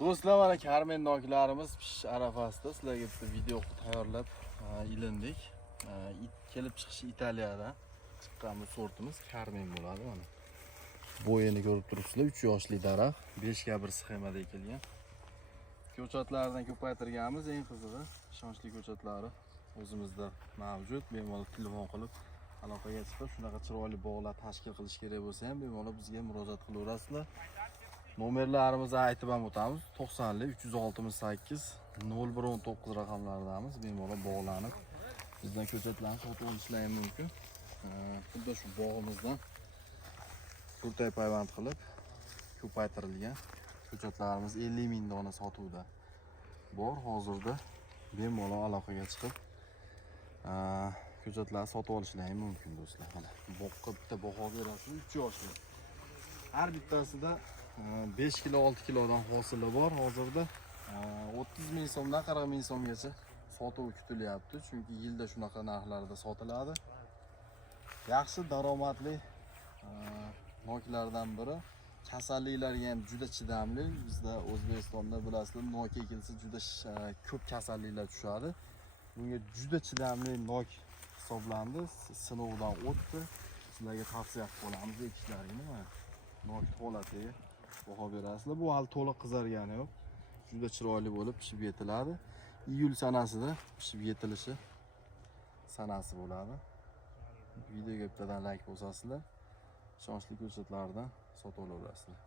Do'stlar, mana Karmen noklarimiz pishish arafasida sizlarga bitta video tayyorlab ilindik. Kelib chiqishi Italiyadan chiqqan bu sortimiz Karmen bo'ladi mana. Bo'yini ko'rib turibsizlar, 3 yoshli daraxt, 5 ga 1 sxemada ekilgan. Ko'chatlardan ko'paytirganmiz, eng qizig'i ishonchli ko'chatlari o'zimizda mavjud. Bemalol telefon qilib aloqaga chiqib, shunaqa chiroyli bog'lar tashkil qilish kerak bo'lsa ham bemalol bizga murojaat qilaverasizlar. Nomerlarimizni aytib ham o'tamiz. 90 368 0119 raqamlaridamiz. Bemalol bog'lanib bizdan ko'chatlarni sotib olishlari mumkin. Xuddi shu bog'imizdan kurtay payvand qilib ko'paytirilgan ko'chatlarimiz 50 ming dona sotuvda bor. Hozirda bemalol aloqaga chiqib ko'chatlarni sotib olishlari mumkin do'stlar. Mana boqqa bitta baho berasizlar, 3 yoshli. Har bittasida 5 kilo 6 kilodan hosili bor. Hozirda 30 ming so'mdan 40 ming so'mgacha sotuv kutilyapti. Chunki yilda shunaqa narxlarda sotiladi. Yaxshi daromadli noklardan biri. Kasalliklarga ham juda chidamli. Bizda O'zbekistonda bilasizlar, nok ekilsa juda ko'p kasalliklar tushadi. Bunga juda chidamli nok hisoblandi. Sinovdan o'tdi. Sizlarga tavsiya qilib qolamiz ekishlaringni. Nok holatiga baho berasizlar. Bu hali to'liq qizargani yo'q. Juda chiroyli bo'lib pishib yetiladi. Iyul sanasida pishib yetilishi sanasi bo'ladi. Videoga bittadan like bosasizlar, ishonchli ko'chatlardan sotib olasizlar.